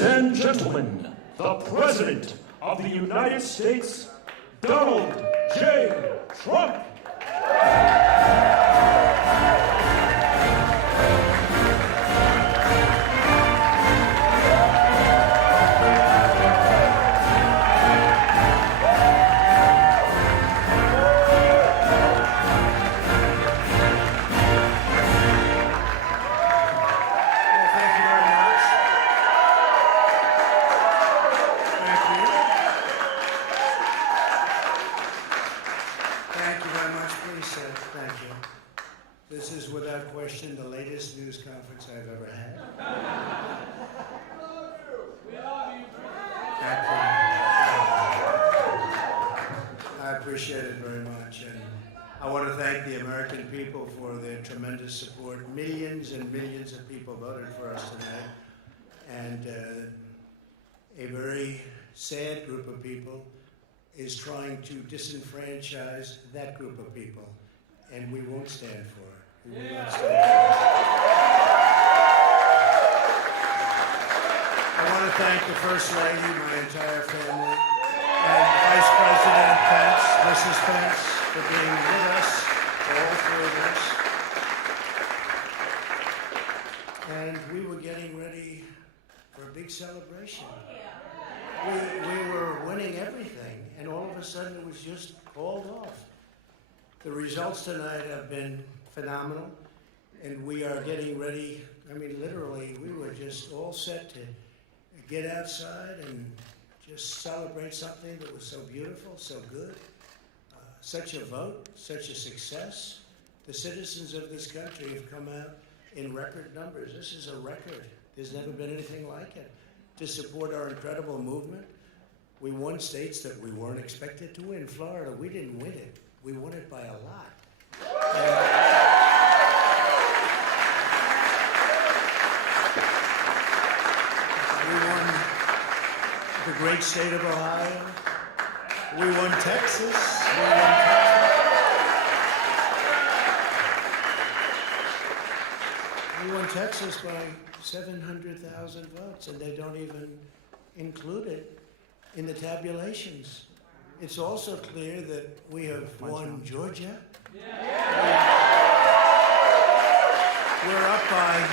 Ladies and gentlemen, the President of the United States, Donald J. Trump. This is without question the latest news conference I've ever had. We love you. I appreciate it very much, and I want to thank the American people for their tremendous support. Millions and millions of people voted for us tonight, and a very sad group of people is trying to disenfranchise that group of people, and we won't stand for it. We will not stand for it. I want to thank the First Lady, my entire family, and Vice President Pence, Mrs. Pence, for being with us, all three of us. And we were getting ready for a big celebration. We were winning everything, and all of a sudden it was just called off. The results tonight have been phenomenal, and we are getting ready. I mean, literally, we were just all set to get outside and just celebrate something that was so beautiful, so good. Such a vote, such a success. The citizens of this country have come out in record numbers. This is a record. There's never been anything like it. To support our incredible movement. We won states that we weren't expected to win. Florida, we didn't win it. We won it by a lot. We won the great state of Ohio. We won Texas. We won Texas by 700,000 votes, and they don't even include it in the tabulations. It's also clear that we have won Georgia. We're up by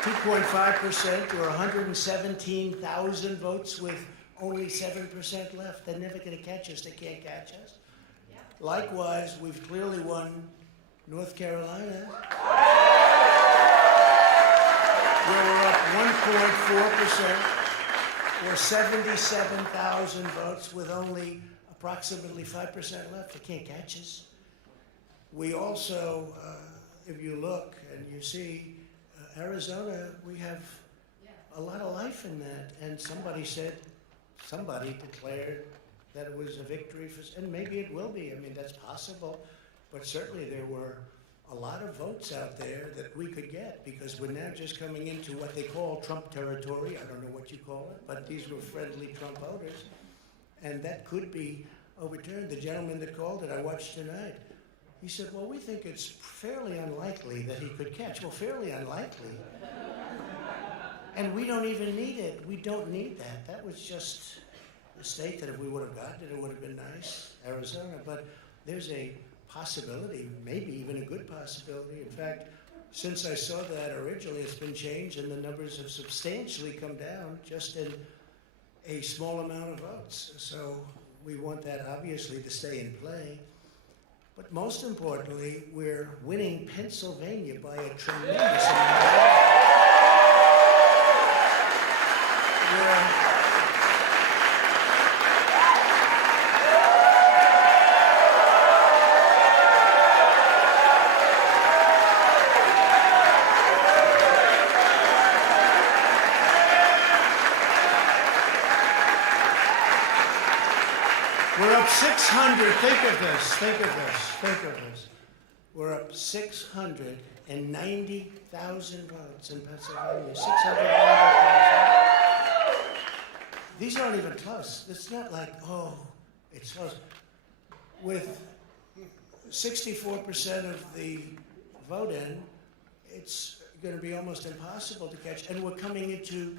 2.5% or 117,000 votes with only 7% left. They're never going to catch us. They can't catch us. Likewise, we've clearly won North Carolina, where we're up 1.4%. or 77,000 votes with only approximately 5% left. They can't catch us. We also, if you look and you see Arizona, we have a lot of life in that. And somebody declared that it was a victory for, and maybe it will be. I mean, that's possible. But certainly there were a lot of votes out there that we could get, because we're now just coming into what they call Trump territory. I don't know what you call it, but these were friendly Trump voters, and that could be overturned. The gentleman that called it, I watched tonight, he said, well, we think it's fairly unlikely that he could catch. Well, fairly unlikely. And we don't even need it. We don't need that. That was just a state that if we would have gotten it, it would have been nice, Arizona. But there's a possibility, maybe even a good possibility. In fact, since I saw that originally, it's been changed and the numbers have substantially come down just in a small amount of votes. So we want that obviously to stay in play. But most importantly, we're winning Pennsylvania by a tremendous amount. We're up 600, think of this. We're up 690,000 votes in Pennsylvania, 690,000. These aren't even close. It's not like, oh, it's close. With 64% of the vote in, it's going to be almost impossible to catch. And we're coming into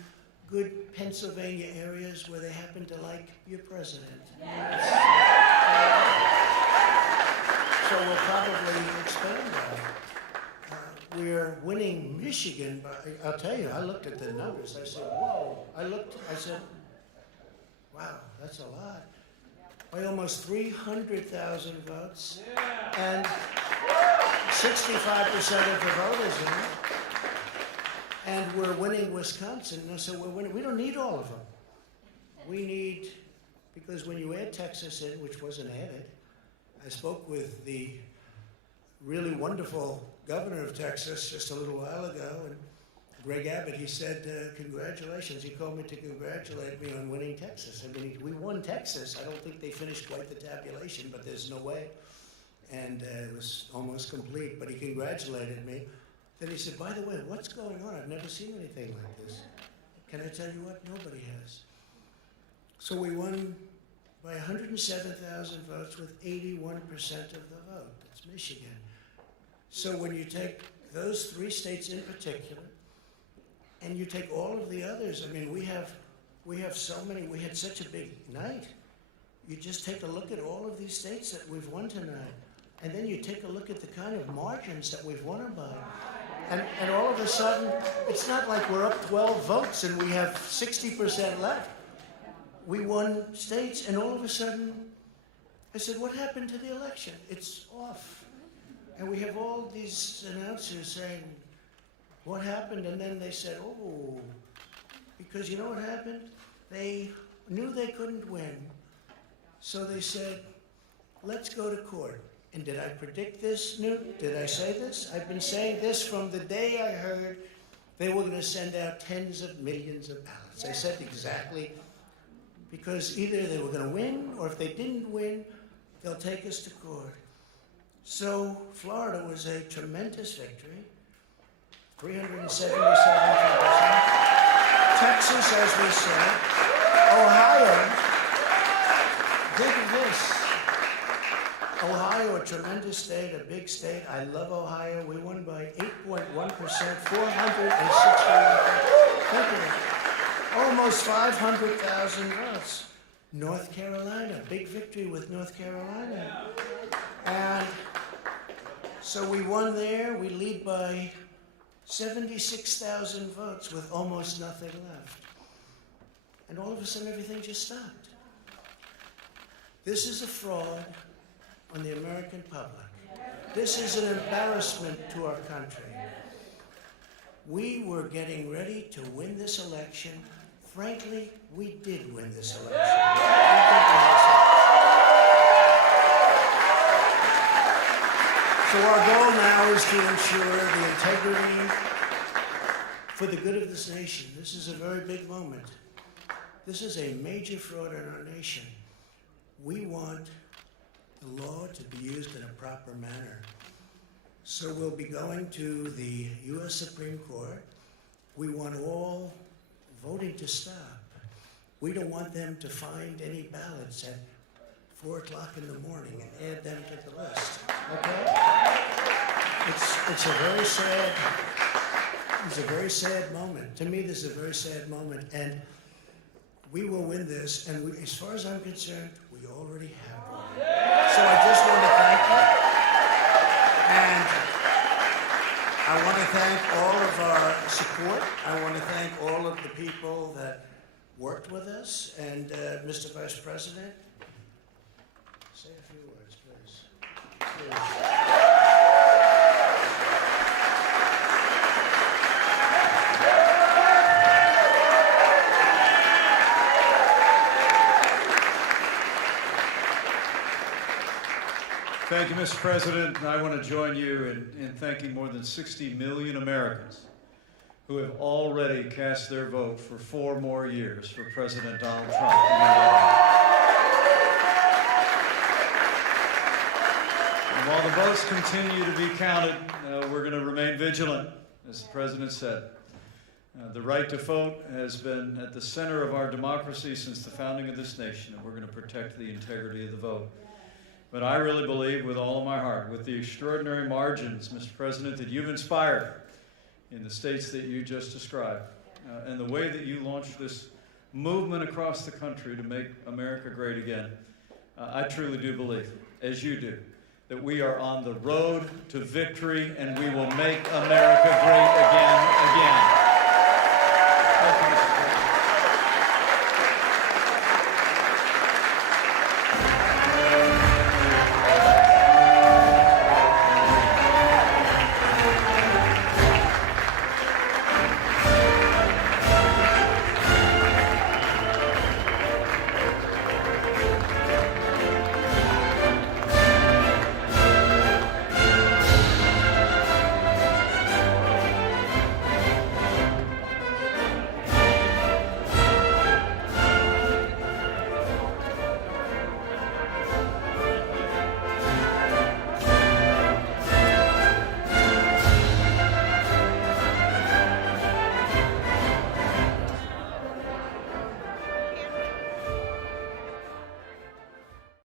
good Pennsylvania areas where they happen to like your president. So we'll probably expand that. We're winning Michigan, but I'll tell you, I looked at the numbers. I said, whoa. I said, wow, that's a lot. By almost 300,000 votes. And 65% of the voters in it. And we're winning Wisconsin. And so we're winning. We don't need all of them. We need, because when you add Texas in, which wasn't added, I spoke with the really wonderful governor of Texas just a little while ago, and Greg Abbott, he said, congratulations. He called me to congratulate me on winning Texas. I mean, we won Texas. I don't think they finished quite the tabulation, but there's no way. And it was almost complete, but he congratulated me. Then he said, by the way, what's going on? I've never seen anything like this. Can I tell you what? Nobody has. So we won by 107,000 votes with 81% of the vote. That's Michigan. So when you take those three states in particular, and you take all of the others, I mean, we have so many, we had such a big night. You just take a look at all of these states that we've won tonight, and then you take a look at the kind of margins that we've won them by. And all of a sudden, it's not like we're up 12 votes and we have 60% left. We won states, and all of a sudden, I said, what happened to the election? It's off. And we have all these announcers saying, what happened? And then they said, oh, because you know what happened? They knew they couldn't win. So they said, let's go to court. And did I predict this, Newt? Did I say this? I've been saying this from the day I heard they were going to send out tens of millions of ballots. I said exactly, because either they were going to win, or if they didn't win, they'll take us to court. So Florida was a tremendous victory, 377,000. Texas, as we said. Ohio, think of this. Ohio, a tremendous state, a big state. I love Ohio. We won by 8.1%, 461. Almost 500,000 votes. North Carolina, big victory with North Carolina. And so we won there. We lead by 76,000 votes with almost nothing left. And all of a sudden, everything just stopped. This is a fraud on the American public. This is an embarrassment to our country. We were getting ready to win this election. Frankly, we did win this election. So our goal now is to ensure the integrity for the good of this nation. This is a very big moment. This is a major fraud in our nation. We want the law to be used in a proper manner. So we'll be going to the U.S. Supreme Court. We want all voting to stop. We don't want them to find any ballots at 4 o'clock in the morning and add them to the list. Okay? It's a very sad moment. To me, this is a very sad moment, and we will win this. And as far as I'm concerned, we already have won. So I just want to thank you, and I want to thank all of our support. I want to thank all of the people that worked with us, and Mr. Vice President, say a few words, please. Thank you, Mr. President. I want to join you in thanking more than 60 million Americans who have already cast their vote for 4 more years for President Donald Trump. And while the votes continue to be counted, we're going to remain vigilant, as the President said. The right to vote has been at the center of our democracy since the founding of this nation, and we're going to protect the integrity of the vote. But I really believe with all of my heart, with the extraordinary margins, Mr. President, that you've inspired in the states that you just described, and the way that you launched this movement across the country to make America great again, I truly do believe, as you do, that we are on the road to victory and we will make America great again.